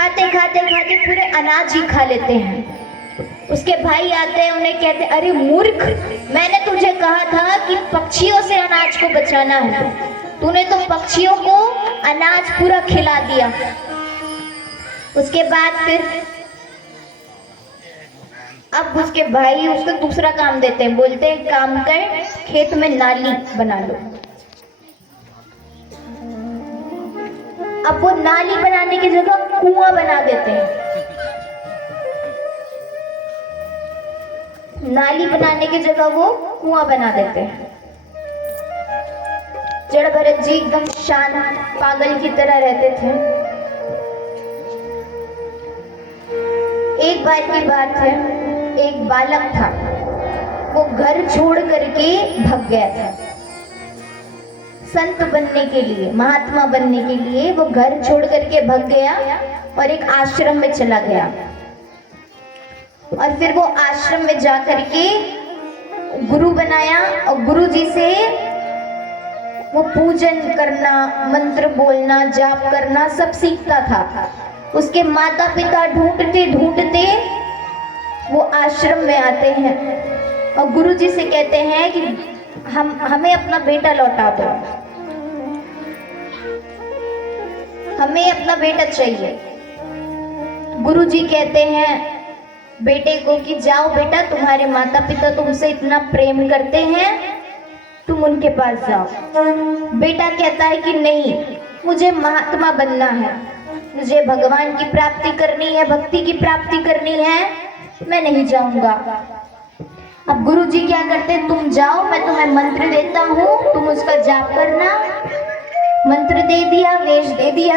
खाते खाते खाते पूरे अनाज ही खा लेते हैं। उसके भाई आते हैं, उन्हें कहते हैं, अरे मूर्ख, मैंने तुझे कहा था कि पक्षियों से अनाज को बचाना है, तूने तो पक्षियों को अनाज पूरा खिला दिया। उसके बाद फिर अब उसके भाई उसको दूसरा काम देते हैं, बोलते हैं काम कर, खेत में नाली बना लो। अब वो नाली बनाने की जगह कुआं बना देते हैं। नाली बनाने की जगह वो कुआं बना देते हैं। जड़ भरत जी एकदम शांत पागल की तरह रहते थे। एक बार की बात है, एक बालक था, वो घर छोड़ करके भाग गया था। संत बनने के लिए, महात्मा बनने के लिए वो घर छोड़ करके भाग गया और एक आश्रम में चला गया। और फिर वो आश्रम में जा करके गुरु बनाया और गुरु जी से वो पूजन करना, मंत्र बोलना, जाप करना सब सीखता था। उसके माता पिता ढूंढते ढूंढते वो आश्रम में आते हैं और गुरु जी से कहते हैं कि हमें अपना बेटा लौटा दो, हमें अपना बेटा चाहिए। गुरु जी कहते हैं बेटे को कि जाओ बेटा, तुम्हारे माता पिता तुमसे इतना प्रेम करते हैं, तुम उनके पास जाओ। बेटा कहता है कि नहीं, मुझे महात्मा बनना है, मुझे भगवान की प्राप्ति करनी है, भक्ति की प्राप्ति करनी है, मैं नहीं जाऊंगा। अब गुरु जी क्या करते, तुम जाओ, मैं तुम्हें मंत्र देता हूँ, तुम उसका जाप करना। मंत्र दे दिया, वेश दे दिया।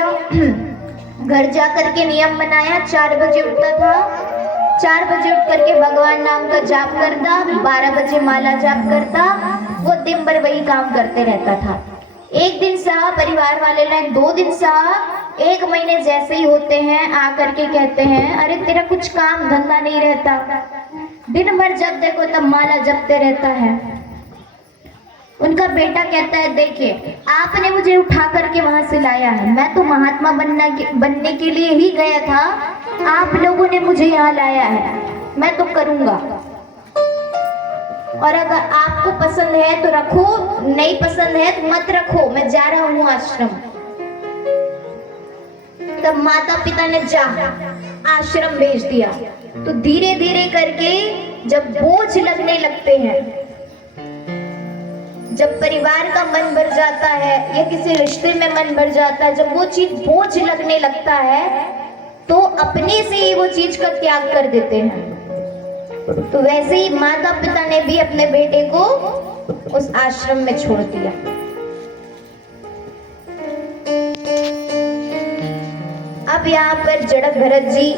घर जाकर के नियम बनाया, 4 बजे उठता था, 4 बजे उठ करके भगवान नाम का जाप करता, 12 बजे माला जाप करता। वो दिन भर वही काम करते रहता था। एक दिन सहा, परिवार वाले ने 2 दिन सहा, 1 महीने जैसे ही होते हैं आ करके कहते हैं, अरे तेरा कुछ काम धंधा नहीं रहता, दिन भर जब देखो तब माला जपते रहता है। उनका बेटा कहता है, देखिए आपने मुझे उठा करके वहां से लाया है, मैं तो महात्मा बनने के लिए ही गया था, आप लोगों ने मुझे यहाँ लाया है, मैं तो करूंगा, और अगर आपको पसंद है तो रखो, नहीं पसंद है तो मत रखो, मैं जा रहा हूँ आश्रम। तब माता पिता ने जा आश्रम भेज दिया। तो धीरे धीरे करके जब बोझ लगने लगते हैं, जब परिवार का मन भर जाता है या किसी रिश्ते में मन भर जाता है, जब वो चीज बोझ लगने लगता है तो अपने से ही वो चीज का त्याग कर देते हैं। तो वैसे ही माता पिता ने भी अपने बेटे को उस आश्रम में छोड़ दिया। अब यहाँ पर जड़ भरत जी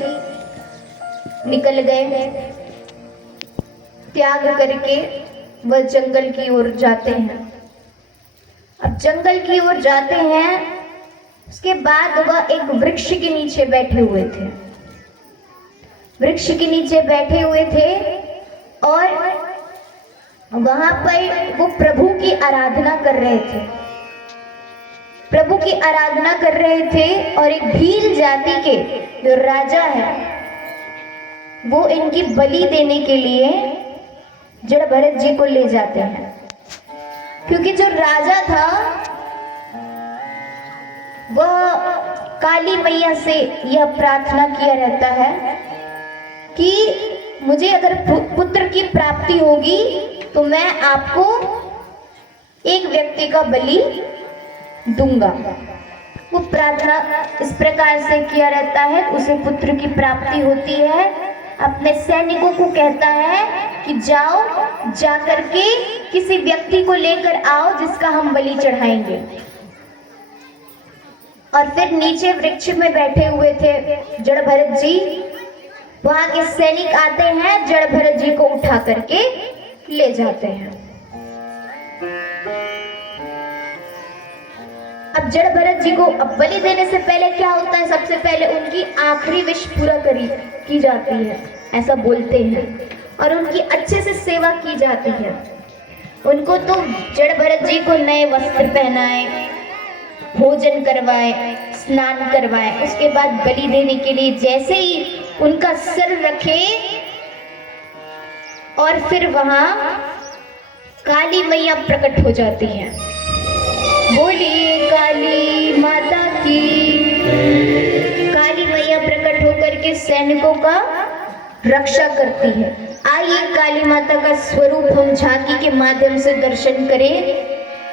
निकल गए, त्याग करके वह जंगल की ओर जाते हैं। अब जंगल की ओर जाते हैं, उसके बाद वह एक वृक्ष के नीचे बैठे हुए थे। वृक्ष के नीचे बैठे हुए थे और वहां पर वो प्रभु की आराधना कर रहे थे। प्रभु की आराधना कर रहे थे और एक भील जाति के जो राजा है वो इनकी बलि देने के लिए जड़ भरत जी को ले जाते हैं। क्योंकि जो राजा था वह काली मैया से यह प्रार्थना किया रहता है कि मुझे अगर पुत्र की प्राप्ति होगी तो मैं आपको एक व्यक्ति का बलि दूंगा। वो प्रार्थना इस प्रकार से किया रहता है, उसे पुत्र की प्राप्ति होती है। अपने सैनिकों को कहता है कि जाओ, जा करके किसी व्यक्ति को लेकर आओ जिसका हम बलि चढ़ाएंगे। और फिर नीचे वृक्ष में बैठे हुए थे जड़ भरत जी, वहां के सैनिक आते हैं, जड़ भरत जी को उठा करके ले जाते हैं। अब जड़ भरत जी को अब बलि देने से पहले क्या होता है, सबसे पहले उनकी आखिरी विश पूरा की जाती है, ऐसा बोलते हैं, और उनकी अच्छे से सेवा की जाती है। उनको तो जड़ भरत जी को नए वस्त्र पहनाए, भोजन करवाए, स्नान करवाएं। उसके बाद बलि देने के लिए जैसे ही उनका सिर रखे और फिर वहां काली मैया प्रकट हो जाती है। बोलिए काली माता की। काली मैया प्रकट होकर के सैनिकों का रक्षा करती है। आइए काली माता का स्वरूप हम झांकी के माध्यम से दर्शन करें।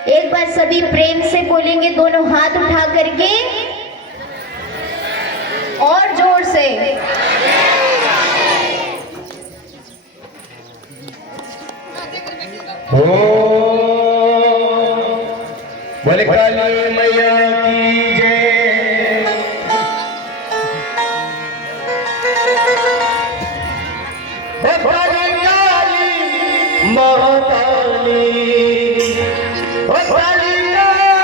एक बार सभी प्रेम से बोलेंगे, दोनों हाथ उठा करके और जोर से। बोले काली मैया की जय। काली काली महाकाली, काली काली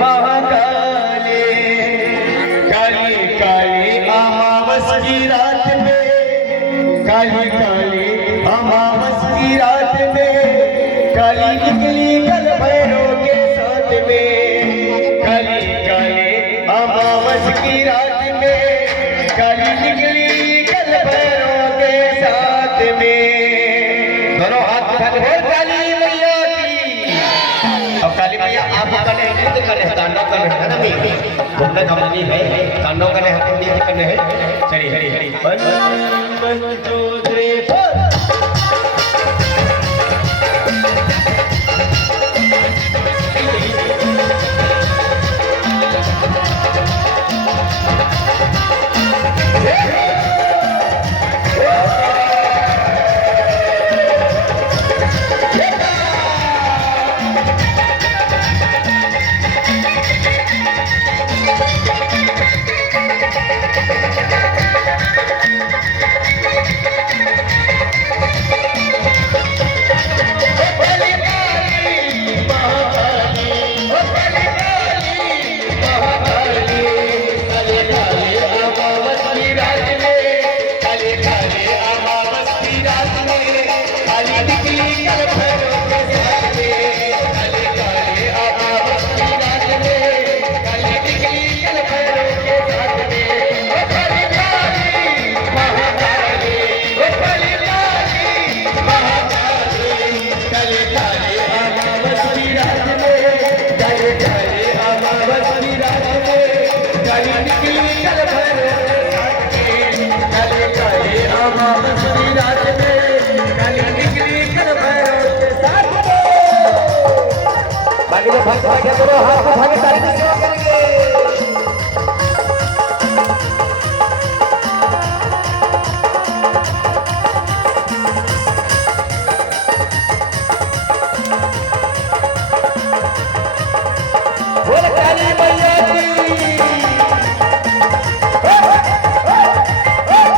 महाकाली। काली काली अमावस की रात में, काली काली अमावस की रात में काली निकली कल भैरव के साथ में। काली काली अमावस की रात में काली निकली कल भैरव के साथ में। दोनों हाथ उठा के बोल काली मैया की। अब काली मैया आप करने हैं, नृत्य करने हैं, तांडव करने हैं ना। मैं घूमने का मनी है, तांडव करने हैं, नृत्य करने हैं। चलिए हरी हरी 1 2 3 4। हाथ उठा के ताली की सेवा करेंगे। बोल काली मैया की।